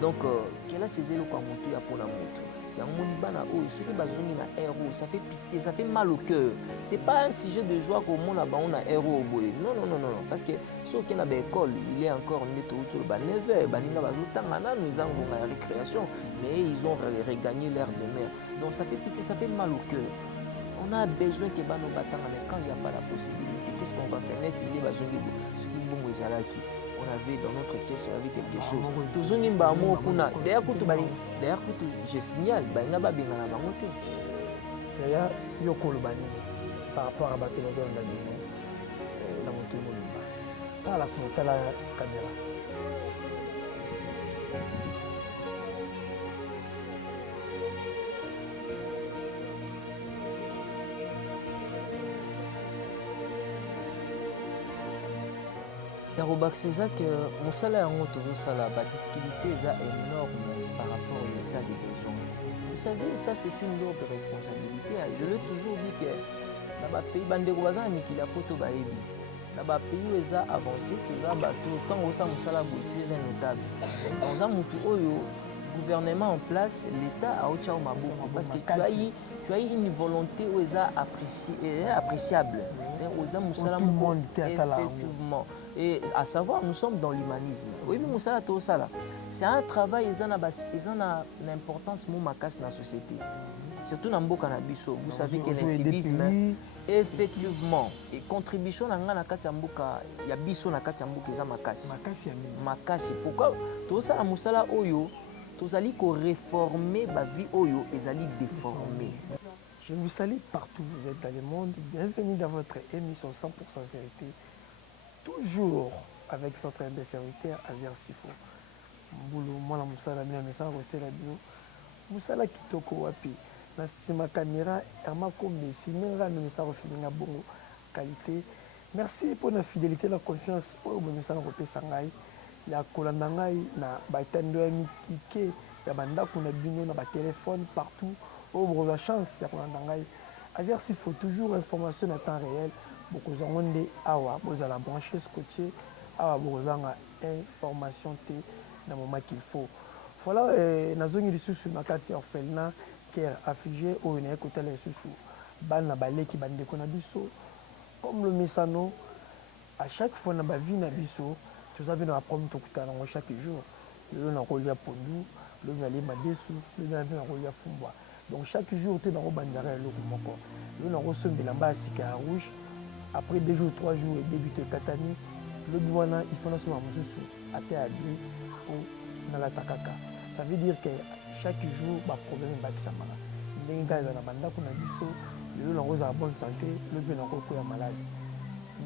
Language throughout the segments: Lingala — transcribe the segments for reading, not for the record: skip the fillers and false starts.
Donc quel a ces éloquents à monter à pour la moto. Il y a un monibana oh ceux qui bazongi na héros ça fait pitié ça fait mal au cœur. C'est pas un sujet de joie qu'au monde là-bas on a héros au bout. Non non non non parce que ceux qui na ba école il est encore net autour ba 9h baninga bazotanga na nous avons la récréation mais ils ont regagné l'air de mer. Donc ça fait pitié ça fait mal au cœur. On a besoin que bano batanga mais quand il n'y a pas la possibilité qu'est-ce qu'on va faire net il est bazongi ce qui bon ezalaki. On avait dans notre caisse on avait quelque chose. Tozongi mbamo kuna d'ailleurs je signale bainga babengana bango te. D'ailleurs yokolo bani par rapport à bato bazo na bino na motemo lumba. Par la la caméra. C'est ça que mon salaire en la difficulté est énorme par rapport à l'état des besoins. Vous savez, ça c'est une lourde responsabilité. Je l'ai toujours dit que dans le pays, il a poto baebi. Dans le pays où ils ont avancé, tous ont bateau, tant où ça musala tu es un notable. Dans un gouvernement en place, l'État a autre chose parce que tu as une volonté où ils ont appréciable. Effectivement. Et à savoir, nous sommes dans l'humanisme. Oui, mais Moussala Tosala, c'est un travail, ils ont une importance dans la société. Surtout dans le Canabiso. Vous savez que l'incivisme, effectivement, et contribution dans la Katambuka, il y a biso na Katambuka, ils ont makasi. Pourquoi tout ça, Moussala Oyo, tout allez réformer ma vie Oyo, ils allez déformer. Je vous salue partout, vous êtes dans le monde. Bienvenue dans votre émission 100% vérité. Toujours avec notre humble serviteur Azer Sifo. Mboulou, moi la Moussala, mais ça resté la bio. Moussala kitoko wapi. Na sima caméra, ermako me filmer là, mais ça refilmer na bongo qualité. Merci pour la fidélité, la confiance. Oh, mais ça repé sangai. Ya kolanda ngai na batando ya mikike ya banda kuna bino na ba téléphone partout. Oh, bon la chance ya kolanda ngai. Azer Sifo toujours information à temps réel. Beaucoup de awa, vous allez brancher scotché, awa vous avez information dans le moment qu'il faut. Voilà, na zone de sous na kati orphelinat qui est affligé au une côté les sous ban na balé qui bande ko na biso comme le mesano à chaque fois na ba vie na biso tu as vu na prendre tout kutana chaque jour le na kolia pondu le na le madesu le na kolia fumbwa donc chaque jour tu es dans le bandara le moko le na resombe la bas sika rouge. Après 2 jours, 3 jours, et débuter Katani, le douana, il faut nous à terre ou dans la takaka. Ça veut dire que chaque jour, il y a un problème qui s'amara. Les gars, ils ont un biso, le long rose à bonne santé, le bien encore est malade.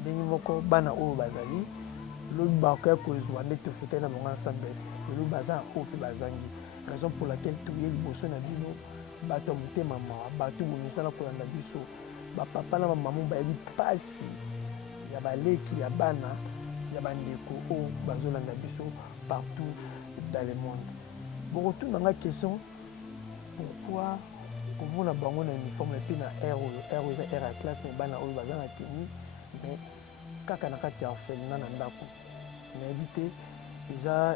Les moko bana o bazali, le bakoya kozwa ndek to fete na monga ensemble, le bazan o pe bazangi. Raison pour laquelle tout est liboso na bino, bato mutema mawa, bato bonisala ko na biso. Papa na maman bayebi pasi ya baleki ya bana ya bandeko o bazolanda biso partout dans le monde. Bon retour dans la question pourquoi on a bango na uniforme et na air à classe mais bana o bazana tenue mais kaka na kati ya orphelinat na ndako na éviter isa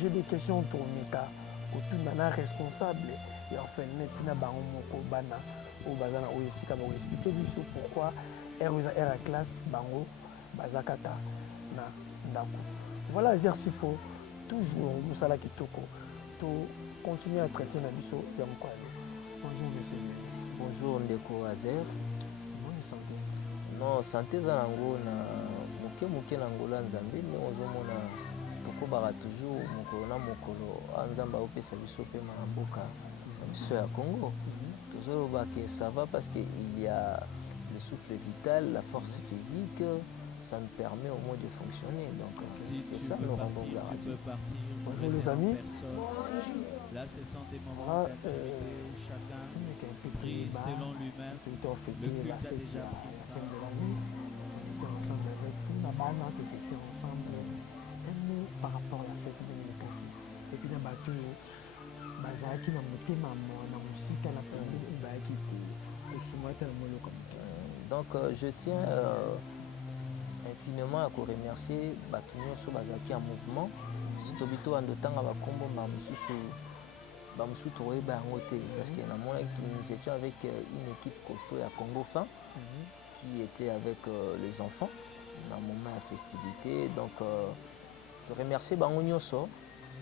j'ai des questions tournika autour na responsable ya orphelinat na bango moko bana au bazana au esika ba expliquer biso pourquoi R à classe bango bazakata na ndako. Voilà exercice faut toujours musala kitoko to continuer à traiter na biso ya mkwalo. Bonjour monsieur. Bonjour ndeko Azer. Bonne santé. Non santé zanango na muke na ngola nzambe mais ozomona tokobaka toujours mokolo na mokolo anzamba opesa biso pe maramboka biso ya Congo. Que ça va parce qu'il y a le souffle vital, la force physique, ça nous permet au moins de fonctionner. Donc c'est ça, nous rendons gloire à Dieu. Bonjour les amis. Là, ce sont des moments d'intimité où chacun prie selon lui-même. Le culte a déjà pris fin. Ensemble avec tout, la balle, ensemble, par rapport à la fête de l'éducation. Et puis, dans le bazaki na motema na musika na pembeni bazaki ko osumata na molo comme donc je tiens infiniment à remercier Batunio sur Bazaki en mouvement. Surtout bito en d'autant à Bakombo Bamsou Toré Bangote. Parce que nous étions avec une équipe costaud à Congo Fin qui était avec les enfants dans le moment de festivité. Donc, de remercier Bangonio So,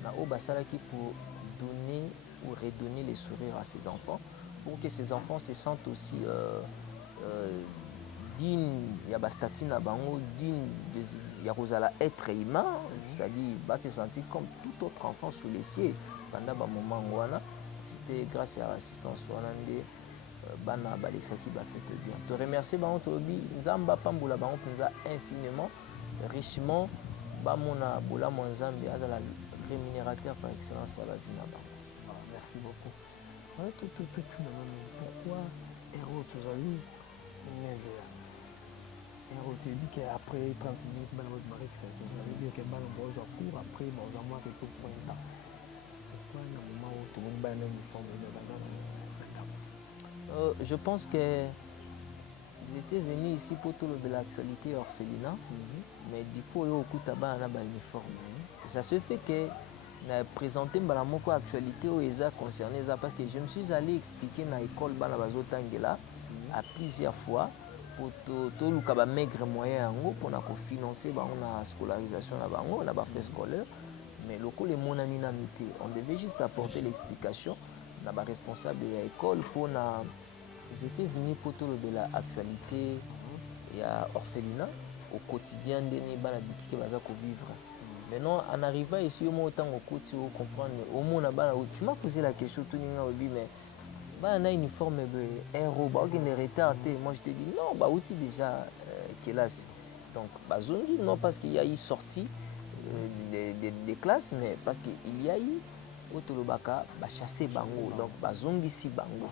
na Obasalaki pour donner ou redonner les sourires à ses enfants, pour que ces enfants se sentent aussi dignes, il y a Bastatine à Bango, dignes de Yarosala être humain, c'est-à-dire va se sentir comme tout autre enfant sous les cieux. Pendant un moment, c'était grâce à l'assistance Wanande, Bana Balexaki va faire bien. Te remercier Bango Tobi, Nzamba Pambula Bango Punza infiniment, richement, Bamona Bola Mwanzambi, Azala rémunérateur par excellence à la vie là-bas. Merci beaucoup. Pourquoi Héros Tozali Héros te dit qu'après 30 minutes, vous avez dit que vous avez cours, après, vous avez quelques points de temps. Pourquoi il y a un moment où tout le monde a une uniforme de je pense que vous étiez venu ici pour tout de l'actualité orphelinat, mais du coup, il y a un uniforme. Ça se fait que présenter l'actualité aux ESA concernés parce que je me suis allé expliquer dans l'école à plusieurs fois pour tout le maigre moyen pour financer la scolarisation de la frais scolaire. Mais le coup, on devait juste apporter l'explication à la responsable de l'école pour vous étiez venu pour tout de l'actualité et à orphelinat au quotidien de vivre. Maintenant, en arrivant ici, autant au côté, comprendre, au moins, tu m'as posé la question, mais un uniforme héros, moi je te dis non, outil déjà classe. Donc, non parce qu'il y a eu sortie des classes, mais parce qu'il y a eu Otolobaka, chasser bango, donc bazongisi bango.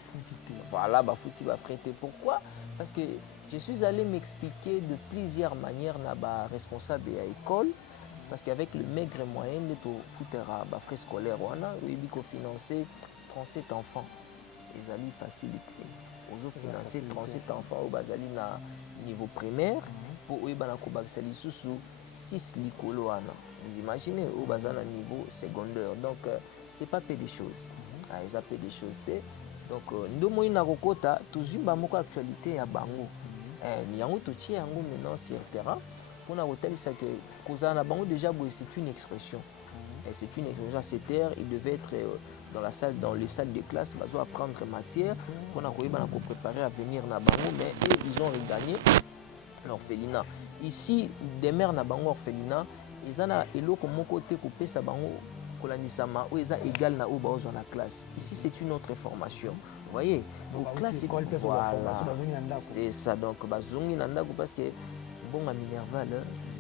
Voilà, fouti frette. Pourquoi? Parce que je suis allé m'expliquer de plusieurs manières à la responsable de l'école. Parce qu'avec le maigre moyen de foutre à frais scolaires, on a financé 37 enfants. Ils allaient faciliter. Ils ont financé 37 enfants au Bazali na niveau primaire pour eux bakobakisali sous 6 likolo. Vous imaginez au Bazali niveau secondaire. Donc c'est pas peu de choses. Ils ont peu de choses. Donc nous moi na kokota toujours ba moko actualité à bango. Ni yango to tie yango maintenant sur terrain. On a retenu que Kozana Bango déjà c'est une expression. Et c'est une expression à cette heure, il devait être dans les salles de classe, ils vont apprendre matière, on a préparé à venir na Bango, mais ils ont regagné l'orphelinat. Ici, des mères na Bango orphelinat, ils ont eloko moko te coupé sa Bango kolandisama ou ils ont égal na ou dans la classe. Ici c'est une autre formation. Vous voyez, aux classes voilà. C'est ça donc bazongi nandako parce que bon à Minerval,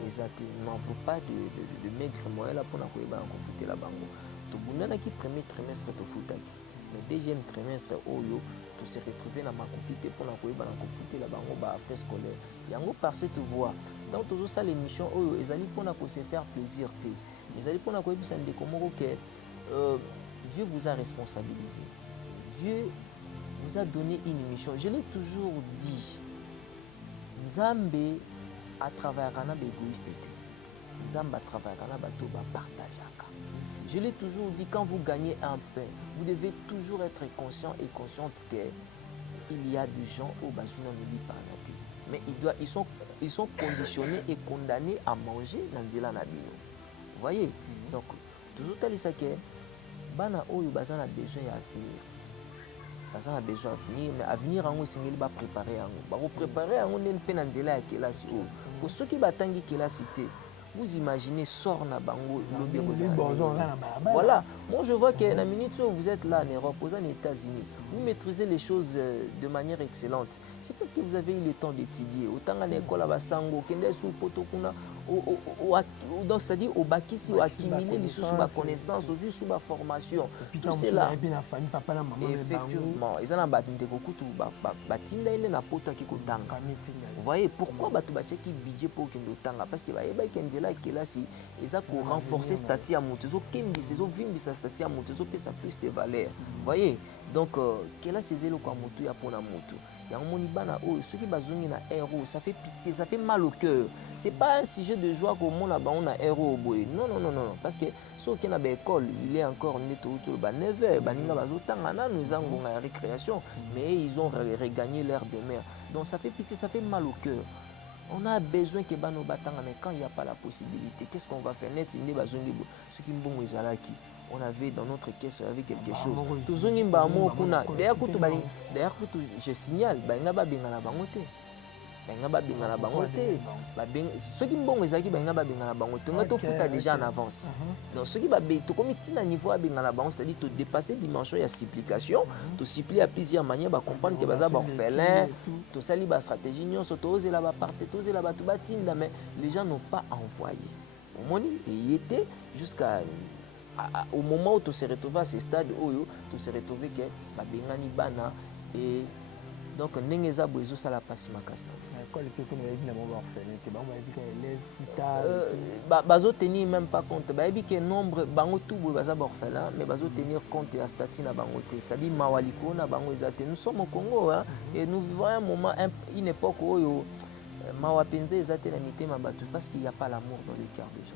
ils n'en vaut pas de maigre moyen là pour confiter la bango. Tout le monde qui premier trimestre de foot, mais deuxième trimestre oyo tout se retrouver dans ma compétition pour confiter la bango à frais scolaire. Yango par cette voie. Dans tout ça l'émission oyo ils allaient pour se faire plaisir té. Ils allaient pour que Dieu vous a responsabilisé. Dieu vous a donné une mission. Je l'ai toujours dit. Nzambe à travers un égoïste. Nzambe à travers un bateau partage. Je l'ai toujours dit, quand vous gagnez un pain, vous devez toujours être conscient et consciente qu'il y a des gens au Bazuna ne vit pas. Mais ils sont conditionnés et condamnés à manger dans Nzela Nabino. Vous voyez? Donc, toujours tel ça que Bana Oyo Bazana a besoin à finir. Bazana a besoin à finir, mais à venir en haut, c'est qu'il va préparer en haut. Il va préparer en haut, il peut Nzela à Kélas haut. Pour ceux qui battent Kélas cité, vous imaginez, sort na bango, voilà. Moi, je vois que la minute où vous êtes là en Europe, aux États-Unis, vous maîtrisez les choses de manière excellente. C'est parce que vous avez eu le temps d'étudier. Autant en école à Basango, Kende sous Potokuna, donc c'est-à-dire au Bakisi, au accumuler les sous ma connaissance, aussi sous ma formation. Tout c'est là. Effectivement, ils en ont battu beaucoup tout. Batinda il na poto qui kotanga. Vous voyez pourquoi batu bacheki budget pour kendo tanga parce que ba kendela kelasi ils a pour renforcer statut à montezo kembi sezo vimbi sa statut à montezo pe ça plus de valeur. Vous voyez donc kelasi zelo kwa motu ya pona motu. yango moni bana oyo soki bazongi na héros, ça fait pitié, ça fait mal au cœur. C'est pas un sujet de joie komona bango na héros boye. Non non non non, parce que soki na ba école, il est encore neto autour ba 9h, baninga bazotanga nanu eza ngonga ya récréation, mais ils ont regagné l'air de mer. Donc ça fait pitié, ça fait mal au cœur. On a besoin que bano batanga, mais quand il n'y a pas la possibilité, qu'est-ce qu'on va faire? Net inde bazongi bo, ce qui mbongo ezalaki. On avait dans notre caisse avec quelque chose. Tozongi mbamo kuna. D'ailleurs je signale, bainga ba bengana bango te. Bainga ba bengana bango te. Ce qui mbongo ezaki bainga ba bengana bango te. Nga to futa déjà en avance. Donc ce qui ba be to komi tina niveau a bengana bango, c'est-à-dire to dépasser dimension ya supplication, to supplier à plusieurs manières ba comprendre que baza ba orphelin, to sali ba stratégie nyonso to ozela ba parte, to ozela ba to batinda, mais les gens n'ont pas envoyé. Au moni et était jusqu'à au moment où tu se retrouves à ce stade où tu se retrouves que babengani bana et donc nengeza bozo sala pasi makasta bazo tenir même pas compte bayebi que nombre bango tout baza orphelin mais bazo tenir compte à statut na bango te, c'est-à-dire mawaliko na bango ezate. Nous sommes au Congo hein, et nous vivons un moment une époque où mawapenze ezate na mitema batu parce qu'il n'y a pas l'amour dans le cœur des gens.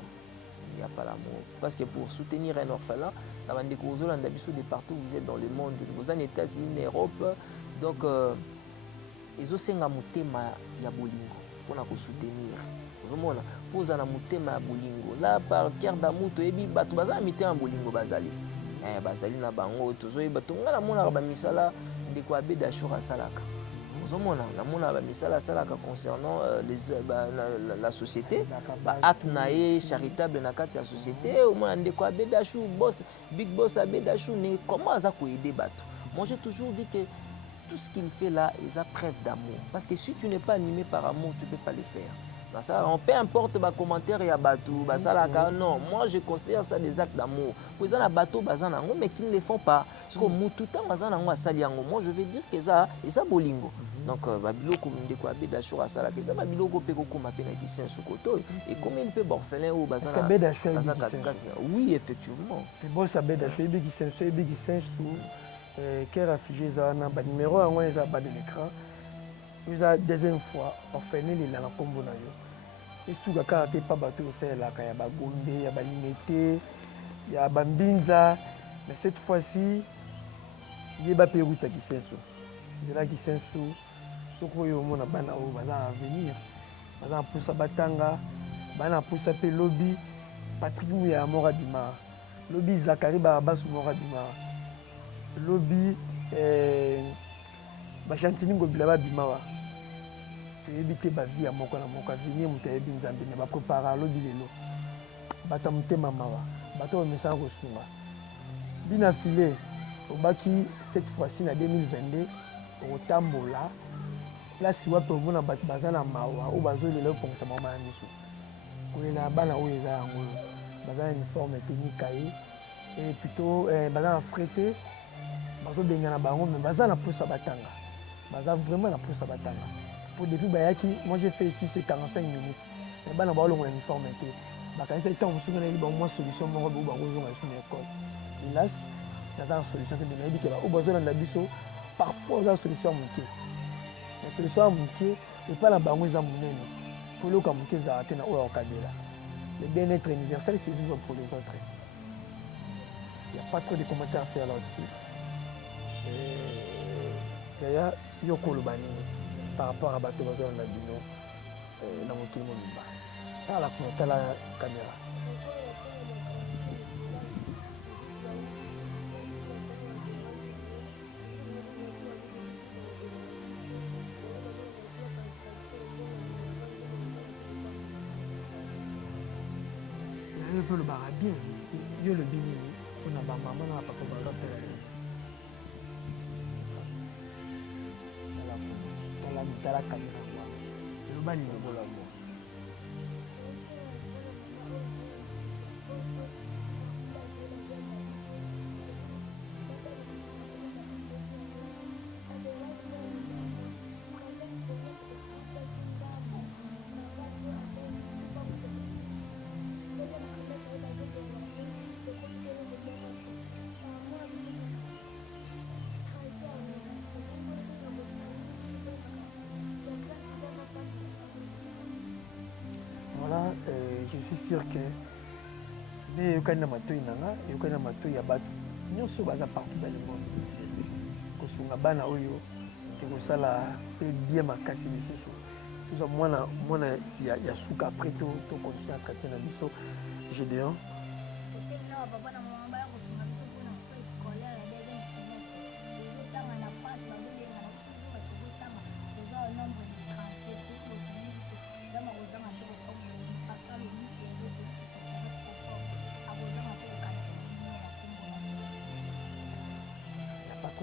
Il n'y a pas l'amour. Parce que pour soutenir un orphelin, de partout où vous êtes dans le monde, vous êtes en États-Unis, en Europe, donc ils ont senga mutema ya bolingo pour nous soutenir. Vraiment, faut za na mutema ya bolingo. Là par cœur d'amour, to ebi batu baza mitema bolingo bazali. Bazali na bango tozo e batu ngala mona ba misala de ko abeda shura salaka. La mona misala salaka concernant la société, acte naé charitable na kati ya société, au moins ndeko abedashu boss big boss abedashu ne comment ça ko aider bato. Moi j'ai toujours dit que tout ce qu'il fait là, il a preuve d'amour parce que si tu n'es pas animé par amour, tu peux pas le faire. Ça, peu importe les commentaires et bateau, non, moi je considère ça des actes d'amour. Pour ça, bateau, mais qui ne le font pas. Parce que tout le temps, moi je vais dire que ça, et ça bolingo. Donc, babilo comme de quoi bédachou à ça, que ça babilo ko peko ko mapena qui sien sous koto. Et combien il peut orphelin ou bazana. Oui, effectivement. Le boss a bédachou, il sien sous quel réfugié ça na ba numéro en on ça pas de l'écran. Nous a deuxième fois orphelin les la combo na yo. Et sous ka karaté pas bateau c'est là quand y a ba gombe, y a ba limité, y a ba mbinza, mais cette fois-ci il y a ba Pérou qui sensu. Il là qui sensu soko yo mona bana o bana venir. Bana poussa batanga, bana poussa pe lobby Patrick Mouya Moradima. Lobby Zakari Barabas Moradima. Lobby bachantini ngobila bimawa. Éviter ba vie à moko na moko venir mutebi nzambe ne ba préparer lobby lelo. Bata mutema mawa. Bata o message kosunga. Bina filé au baki cette fois-ci en 2022 au tambola. Place wapi omona bato baza na mawa o bazolelo kongisa mama ya miso. Kolela bana o eza yango. Baza uniforme technique et plutôt baza frété. Bazo bengana bango mais baza na poussa batanga. Baza vraiment na poussa batanga. Pour depuis bayaki, moi j'ai fait ici c'est 45 minutes. Mais bana ba longo uniforme té. Baka ese temps musunga na liba moi solution moko bo bango zonga sur l'école. Hélas, dans une solution que de dit que ba o bazo na biso parfois la solution moké. La solution moké et pas la bango za munene. Pour le comme moké za atena o okadela. Le bien-être universel c'est vivre pour les autres. Il n'y a pas trop de commentaires à faire là-dessus. D'ailleurs, il y a par rapport à Bateau Bazar dans la dans la caméra. Il y a le barabien, il y a le bini, on a ma maman, on a pas comme dans la caméra. Le bani de l'amour. je suis sûr que dès que nous avons nous sommes partout dans le monde. Kosunga bana oyo ekosala pe bien makasi lisusu toza mwana ya suka après to continue entretien na biso Gédéon.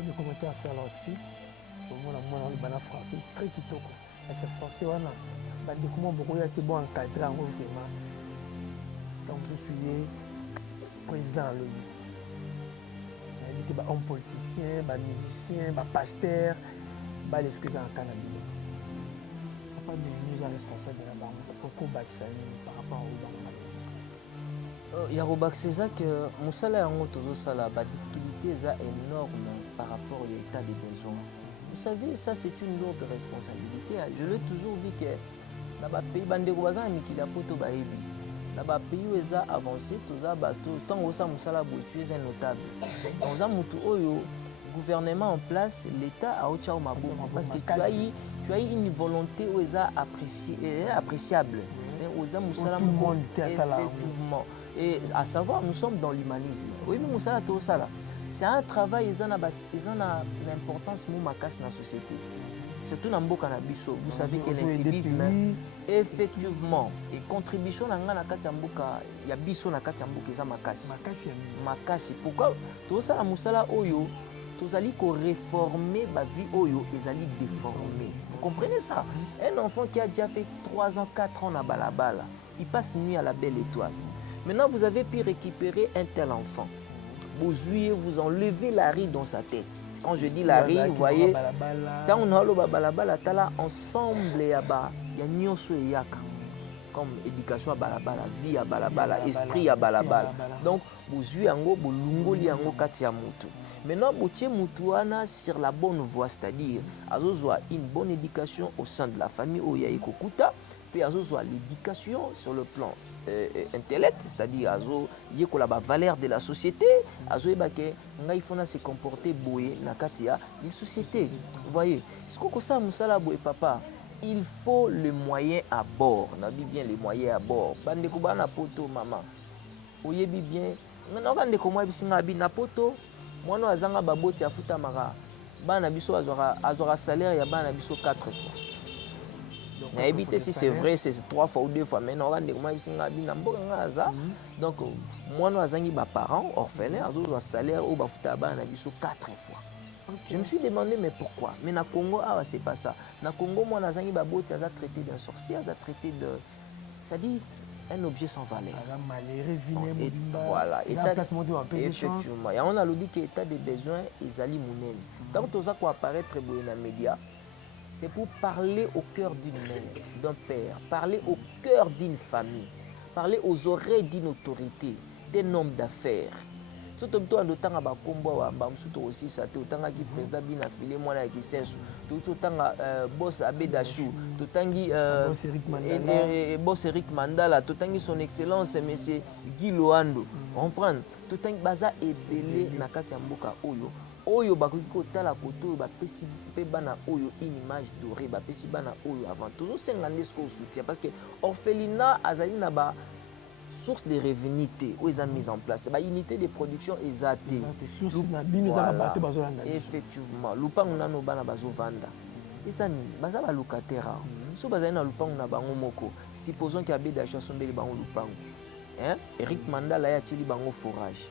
Des commentaires à faire là-dessus. Moi, le français très kitoko. Parce que français, on a des comment beaucoup de gens ont encadré en vraiment. Donc, je suis président de l'ONU. Il y a des hommes politiciens, des musiciens, des pasteurs, des excuses en Canada. Papa, nous sommes responsables de la banque. Pourquoi par rapport aux banques? Yarobak c'est ça que musala yango tozo sala ba difficulté est énorme par rapport à l'état des besoins. Vous savez, ça c'est une lourde responsabilité. Je l'ai toujours dit que dans les pays bandeko baza mikila poto baebi. Dans les pays où ils ont avancé, toza bato tant osa musala bo tu es un notable. Dans za mutu oyo gouvernement en place, l'état a ocha au maboko parce que tu as eu une volonté où ils ont appréciable. Aux musala effectivement. Et à savoir, nous sommes dans l'humanisme. Oui, mais Moussala Tosala, c'est un travail, ils ont l'importance dans la société. Surtout dans le cannabis. Vous savez que l'incivisme, effectivement, et contribution dans la Katambuka, il y a biso na Katambuka, c'est Makasi. Pourquoi Tosala Moussala Oyo, Tosali ko réformer ma vie Oyo, ils allaient déformer. Vous comprenez ça? Un enfant qui a déjà fait 3 ans, 4 ans à Balabala, il passe nuit à la belle étoile. Maintenant, vous avez pu récupérer un tel enfant. Vous enlevez la ride dans sa tête. Quand je dis la ride, vous voyez, quand on a le balabala, ensemble, il y a nyonso et yaka. Comme éducation à balabala, vie à balabala, esprit à balabala. Donc, vous yango, vous lungoli yango katia mutu. Maintenant, vous tiez mutuana sur la bonne voie, c'est-à-dire, azozoa une bonne éducation au sein de la famille où il y a Kokuta. Puis azozoa l'éducation sur le plan intellect, c'est-à-dire azo yeko la valeur de la société, azo ebake ngai fona se comporter boye na katia les sociétés. Vous voyez, ce que ça musala boye papa, il faut le moyen à bord. On a dit bien les moyens à bord. Bande ko bana poto maman. Oyebi bien, maintenant quand ndeko moi bisinga bi na poto, mwana azanga baboti afuta maka. Bana biso azora salaire ya bana biso 4 fois. Si c'est vrai, c'est 3 fois ou 2 fois. Mais non, donc, moi, nous avons des parents orphelins, nous avons un salaire au Bafutaba, nous avons 4 fois. Je me suis demandé, mais pourquoi? Mais au Congo, c'est pas ça. Au Congo, moi, nous avons traité d'un sorcier, nous avons traité de. C'est-à-dire un objet sans valeur. Voilà. Effectivement. Et on a dit que l'état des besoins, ils allaient mouner. Tant que ça apparaît très beau dans les médias, c'est pour parler au cœur d'une mère, d'un père, parler au cœur d'une famille, parler aux oreilles d'une autorité, d'un homme d'affaires. Surtout en temps à Bakombo, aussi ça, autant qui président bien affilé, moi qui sensu, tout autant boss Abedachou, tout boss Eric Mandala, tout son excellence monsieur Guy Loando, on prend tout baza et belé na kati mboka oyo. Oyo bakoki kotala koto bapesi pe bana oyo une image dorée bapesi bana oyo avant toujours sengande ce qu'on soutient parce que orphelinat azali na ba source de revenus où ils ont mis en place ba unité de production exacte effectivement lupango nano bana bazo vanda esani baza ba locataire so bazali na lupango na bango moko supposons qu'il y a bé d'achat sombeli bango lupango hein Eric Mandala ya tili bango forage.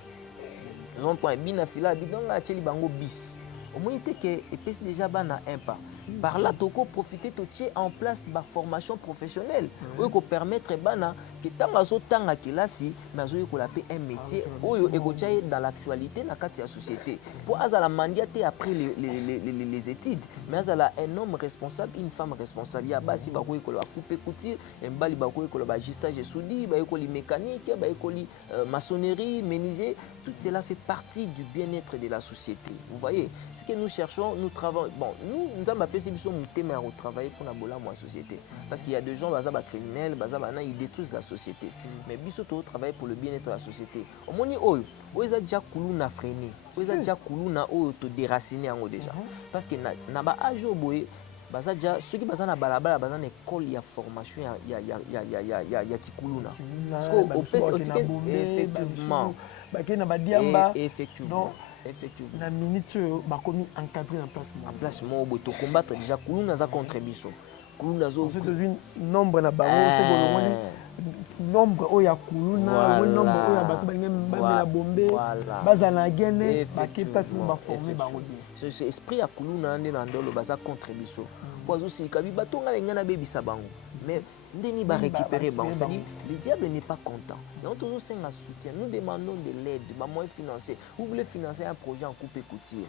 Ils ont point bien affilé, donc la télé bango bis. Au moins il que et déjà bana un pas. Par là toko profiter totier en place de formation professionnelle. Où ko permettre bana que tant azo tanga kelasi, mais azo ko la un métier oyo ekotia dans l'actualité na kati ya société. Pour azala mandiate après les études, mais azala un homme responsable, une femme responsable. Ya basi ba ko la couper couture, mbali ba ko la justage soudi, ba ko li mécanique, ba ko li maçonnerie, menuisier. tout cela fait partie du bien-être de la société. Vous voyez, ce que nous cherchons, nous travaillons. Bon, nous avons appelé ça un thème à travailler pour la société. Parce qu'il y a des gens, criminels, ils détruisent la société. Mais Bissoto travaille pour le bien-être de la société. Au moins, ils ont déjà coulé na freiné. Ils ont déjà coulé na déraciné déjà. Parce que na ba âge au boy, ceux qui sont na balabala, ils ont une école, il y a formation, il y a kikuluna. Parce qu'au effectivement. Effectivement. Effectivement. La minute, bah commis encadré en place. En place, moi, to combattre déjà kuluna za contre biso. Kuluna zo. C'est nombre na bango, c'est nombre oya kuluna, nombre oya batu ba bombe, bazana gene, ba ke place mo ba former bango. Ce esprit ya kuluna ndé na ndolo baza contre biso. Kwa zo si kabi batonga lenga na bebisa bango. Mais Ndeni va récupérer. Bon, c'est-à-dire, le diable n'est pas content. Donc, toujours un soutien. Nous demandons de l'aide, des moyens financiers. Vous voulez financer un projet en coupe et coutier.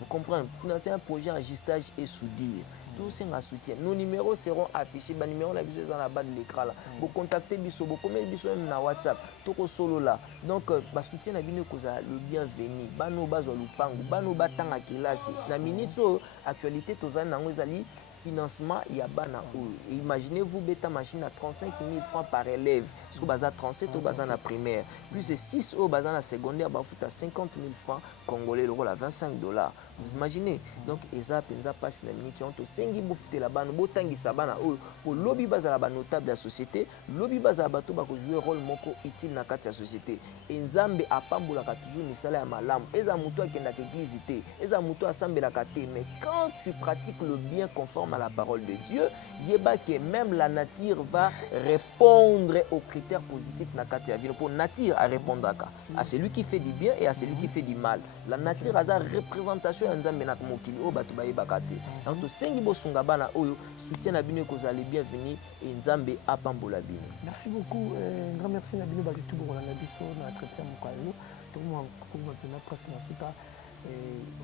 Vous comprenez? Financer un projet en gistage et soudure. Tout c'est un soutien. Nos numéros seront affichés. Les numéros sont en bas de l'écran. Vous contactez Bisso, vous commettez Bisso même dans WhatsApp. Tout solo là. Donc, le soutien n'a bien que le bienvenu. Bano bazo lupangu, bano batanga kilasi. Na minute actualité tous en angozali. Financement, il y a bana. Imaginez-vous, bêta machine à 35 000 francs par élève. Parce que bazar 37 au bazar la primaire. Plus de 6 au bazar la secondaire, bah fout à 50 000 francs congolais, le rôle à 25 $. Vous imaginez? Donc, Eza Penza passe la minute. On te sengi boufte la bande, botangi sabana. Pour lobby bazar la notable de la société, lobby bazar bateau va jouer rôle moko utile dans la société. Et Nzambe a pambola toujours misala ya malam. Eza muto a kenda église té. Eza muto a sambe la kate. Mais quand tu pratiques le bien conforme à la parole de Dieu, yeba que même la nature va répondre aux critères positifs na kate ya vie. Pour nature à répondre à celui qui fait du bien et à celui qui fait du mal. La nature a sa représentation en Nzambe na mokili o batu ba kate. Donc to sengi bosunga bana oyo soutien na bino ko zali bienvenue et Nzambe a pambola bino. Merci beaucoup. Un grand merci na bino ba tout pour la biso na chrétien mokalo. Tout le monde ko na presque na suta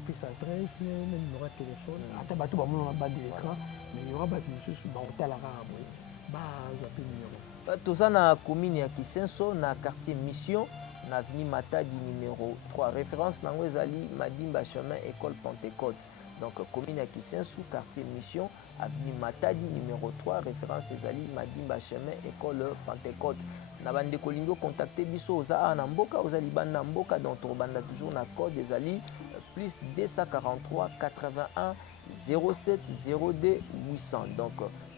puis adresse même numéro de téléphone. Ata batu ba mona ba de l'écran, mais il y aura ba monsieur ba hôtel arabe. Ba zapi numéro. Toza na commune ya Kisenso na quartier Mission na avenue Matadi numéro 3. Référence nango ezali Madimba chemin école Pentecôte. Donc commune ya Kisenso quartier Mission avenue Matadi numéro 3. Référence ezali Madimba chemin école Pentecôte. Na bande kolingo contacter biso oza na mboka ozali banda mboka donc banda toujours na code ezali plus 243 81 07 02 800. Donc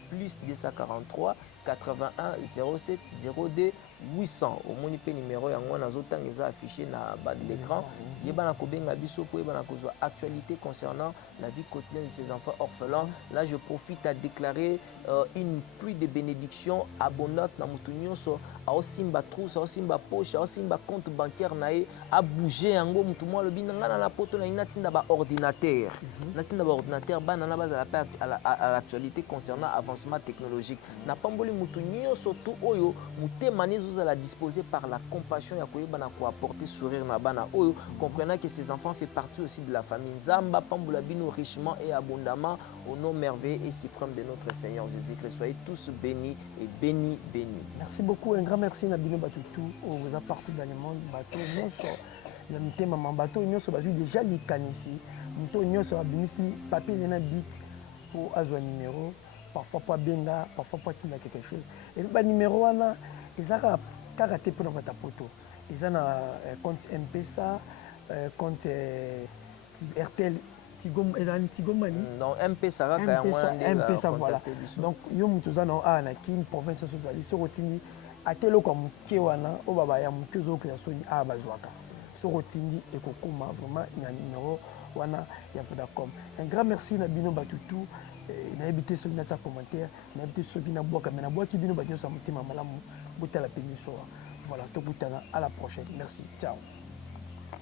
plus 243 81 07 02 800. Au moins pe numéro yango na zotang eza affiché na bas de l'écran. Yeba na kobenga biso po yeba na kozwa actualité concernant la vie quotidienne de ces enfants orphelins. Là je profite à déclarer une pluie de bénédictions abondante na mutu nyonso aosimba trousse aosimba poche aosimba compte bancaire nae a bouger yango mutu mo lobi ngana na poto na inatinda ba ordinateur. Natinda ba ordinateur bana na baza à l'actualité concernant avancement technologique. Na pamboli mutu nyonso tout oyo mutema à la disposer par la compassion ya koyeba na ko apporter sourire na bana oyo comprenant que ces enfants fait partie aussi de la famille Nzamba pambola bino richement et abondamment au nom merveilleux et suprême de notre Seigneur Jésus-Christ. Soyez tous bénis et bénis. Merci beaucoup, un grand merci na bino batutu vous a partout dans le monde bateau nyonso ya mitema mambato nyonso bazu déjà likanisi mito nyonso abimisi papier na bic pour azwa numéro parfois pas benga parfois pas tinda quelque chose et ba numéro wana ezaka kaka te pona bata poto ezana compte M-Pesa compte RTL Tigomani non M-Pesa kaka ya mwana M-Pesa voilà donc yo mutu zana a na kin province sociale so rotindi atelo kwa muke wana o baba ya muke zo kya soni a bazwaka so rotindi ekokoma vraiment nya numéro wana ya Vodacom. Un grand merci na bino batutu na habité sur notre commentaire na habité sur bina boka mais na boki bino ba nyosa mutima malamu butala pemiso. Voilà, tout à la prochaine. Merci. Ciao.